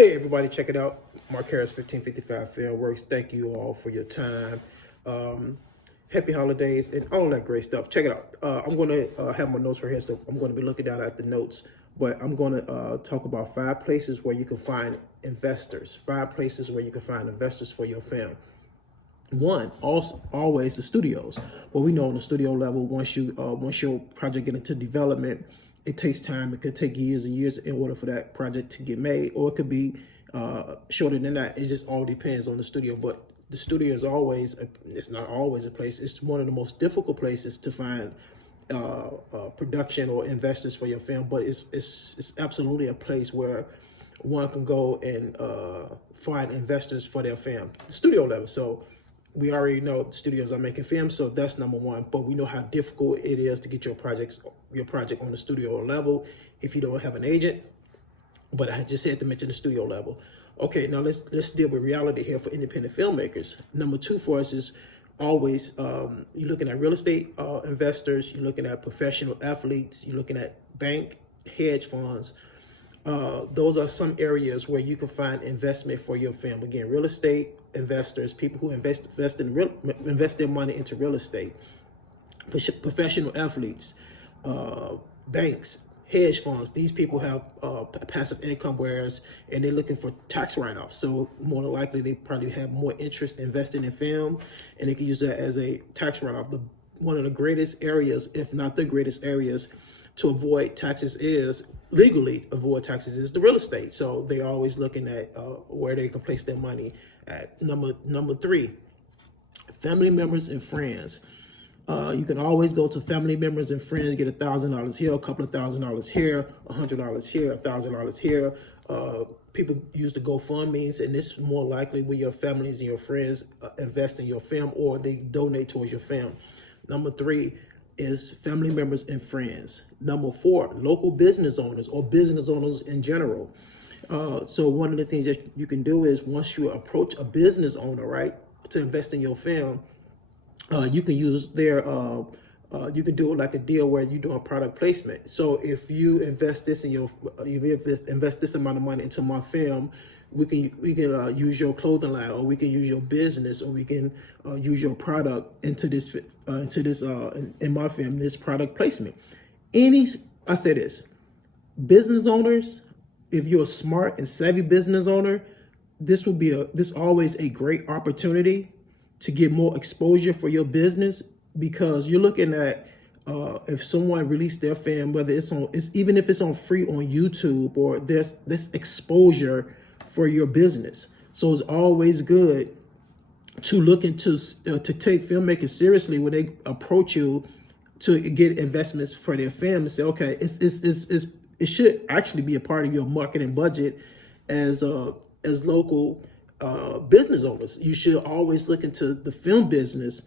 Hey everybody, check it out. Mark Harris, 1555 Filmworks. Thank you all for your time. Um, Happy holidays and all that great stuff. Check it out. I'm going to have my notes right here, so I'm going to be looking down at the notes. But I'm going to talk about 5 places where you can find investors. 5 places where you can find investors for your film. One, also always the studios. Well, we know on the studio level, once your project get into development, it takes time. It could take years and years in order for that project to get made, or it could be shorter than that. It just all depends on the studio. But the studio is always, it's not always a place. It's one of the most difficult places to find production or investors for your film. But it's absolutely a place where one can go and find investors for their film, the studio level. So we already know the studios are making films, so that's number one. But we know how difficult it is to get your project on the studio level if you don't have an agent. But I just had to mention the studio level. Okay, now let's deal with reality here for independent filmmakers. Number 2 for us is always you're looking at real estate investors, you're looking at professional athletes, you're looking at bank, hedge funds. Those are some areas where you can find investment for your film. Again, real estate investors, people who invest their money into real estate, professional athletes, banks, hedge funds. These people have passive income, and they're looking for tax write-offs. So more than likely, they probably have more interest investing in film, and they can use that as a tax write-off. One of the greatest areas, if not the greatest areas, to avoid taxes is legally avoid taxes is the real estate. So they're always looking at where they can place their money at. Number 3, family members and friends. You can always go to family members and friends, get $1,000 here, a couple of $1,000 here, $100 here, $1,000 here. People use the GoFundMe's, and this is more likely where your families and your friends invest in your film, or they donate towards your film. Number 3 is family members and friends. Number 4, local business owners or business owners in general. So one of the things that you can do is once you approach a business owner, right, to invest in your film, you can use their, you can do it like a deal where you're doing product placement. So if you invest this in invest this amount of money into my film, we can use your clothing line, or we can use your business, or we can use your product into this in my film, this product placement. I say this, business owners, if you're a smart and savvy business owner, this always a great opportunity to get more exposure for your business, because you're looking at if someone released their film, whether even if it's on free on YouTube, or there's this exposure for your business. So it's always good to look into to take filmmakers seriously when they approach you to get investments for their film, and say, okay, it should actually be a part of your marketing budget as local business owners. You should always look into the film business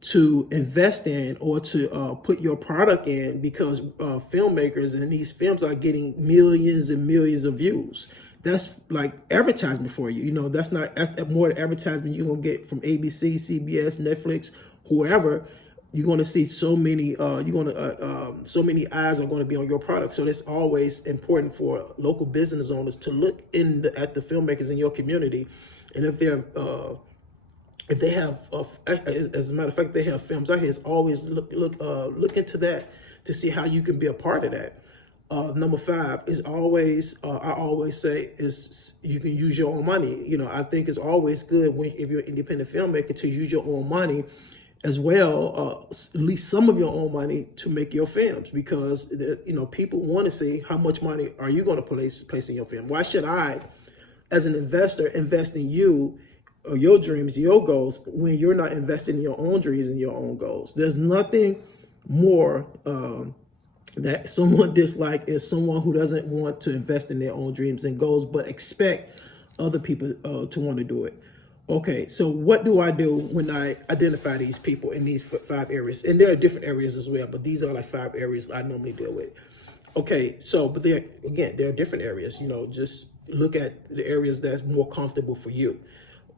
to invest in, or to put your product in, because filmmakers and these films are getting millions and millions of views. That's like advertisement for you. That's more advertisement you're gonna get from ABC, CBS, Netflix, whoever. You're going to see so many. So many eyes are going to be on your product. So it's always important for local business owners to look at the filmmakers in your community, and if they have, as a matter of fact, they have films out here, it's always look into that to see how you can be a part of that. Number 5 is always, I always say, is you can use your own money. I think it's always good if you're an independent filmmaker to use your own money as well, at least some of your own money, to make your films, because people want to see how much money are you going to place in your film. Why should I, as an investor, invest in you or your dreams, your goals, when you're not investing in your own dreams and your own goals? There's nothing more that someone dislike is someone who doesn't want to invest in their own dreams and goals, but expect other people to want to do it. Okay, so what do I do when I identify these people in these 5 areas? And there are different areas as well, but these are like 5 areas I normally deal with. Okay, so, but there are different areas. Just look at the areas that's more comfortable for you.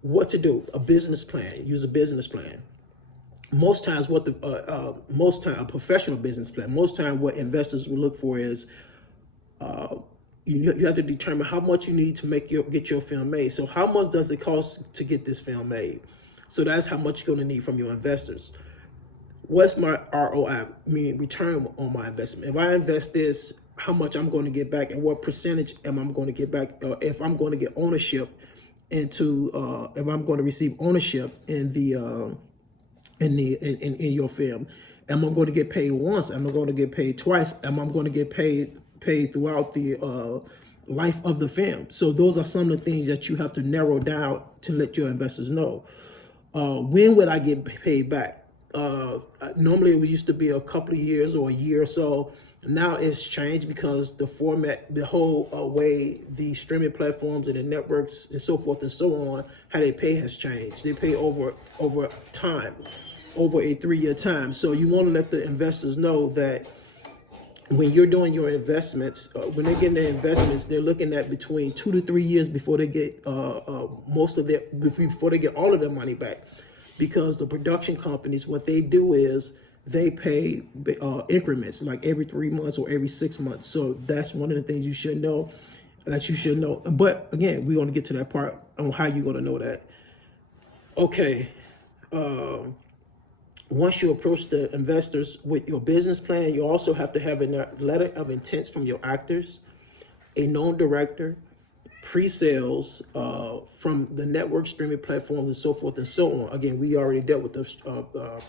What to do? A business plan. Use a business plan. Most times, a professional business plan. Most time, what investors will look for is you have to determine how much you need to get your film made. So how much does it cost to get this film made? So that's how much you're going to need from your investors. What's my ROI, return on my investment? If I invest this, how much I'm going to get back, and what percentage am I going to get back? If I'm going to get ownership into, if I'm going to receive ownership in the in your film, am I going to get paid once? Am I going to get paid twice? Am I going to get paid throughout the life of the film? So those are some of the things that you have to narrow down to let your investors know. When would I get paid back? Normally it used to be a couple of years or a year or so. Now it's changed because the format, the whole way the streaming platforms and the networks and so forth and so on, how they pay has changed. They pay over time, over a 3-year time. So you want to let the investors know that when you're doing your investments, when they're getting their investments, they're looking at between 2 to 3 years before they get before they get all of their money back. Because the production companies, what they do is they pay increments, like every 3 months or every 6 months. So that's one of the things you should know, But again, we're going to get to that part on how you're going to know that. Okay. Once you approach the investors with your business plan, you also have to have a letter of intent from your actors, a known director, pre-sales from the network streaming platforms and so forth and so on. Again, we already dealt with those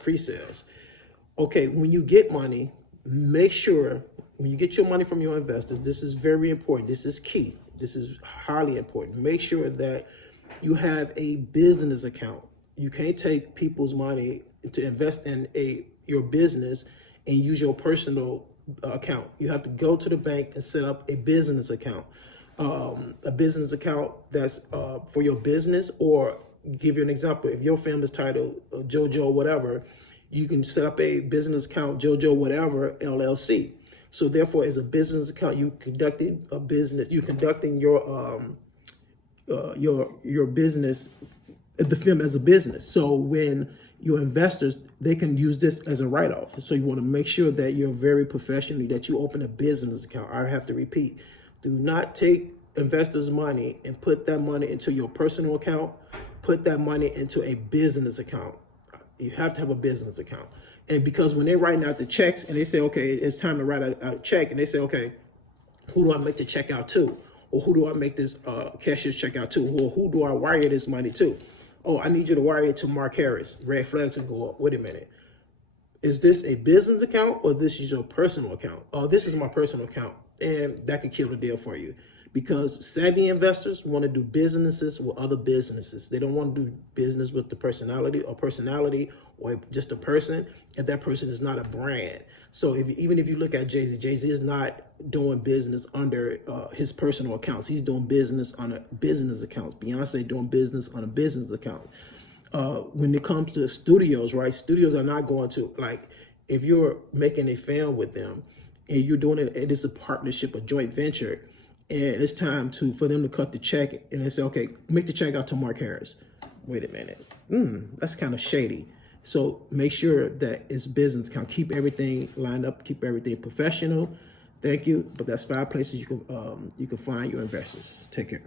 pre-sales. Okay, when you get money, make sure when you get your money from your investors, this is very important. This is key. This is highly important. Make sure that you have a business account. You can't take people's money to invest in your business and use your personal account. You have to go to the bank and set up a business account. A business account that's for your business, or give you an example. If your film is titled JoJo whatever, you can set up a business account, JoJo whatever LLC. So therefore, as a business account, you conducting a business. You're conducting your business, the film as a business. So when your investors, they can use this as a write-off. So you want to make sure that you're very professional, that you open a business account. I have to repeat. Do not take investors' money and put that money into your personal account. Put that money into a business account. You have to have a business account. And because when they're writing out the checks and they say, okay, it's time to write a check, and they say, okay, who do I make the check out to? Or who do I make this cashier's check out to? Or who do I wire this money to? Oh, I need you to wire it to Mark Harris. Red flags will go up. Wait a minute. Is this a business account or this is your personal account? Oh, this is my personal account. And that could kill the deal for you, because savvy investors want to do businesses with other businesses. They don't want to do business with the personality or just a person, and that person is not a brand. So even if you look at Jay-Z, Jay-Z is not doing business under his personal accounts. He's doing business on a business account. Beyonce doing business on a business account. When it comes to studios, right? Studios are not going to, like, if you're making a film with them, and you're doing it, it is a partnership, a joint venture, and it's time for them to cut the check, and they say, okay, make the check out to Mark Harris. Wait a minute, that's kind of shady. So make sure that it's business account. Keep everything lined up, keep everything professional. Thank you. But that's 5 places you can find your investors. Take care.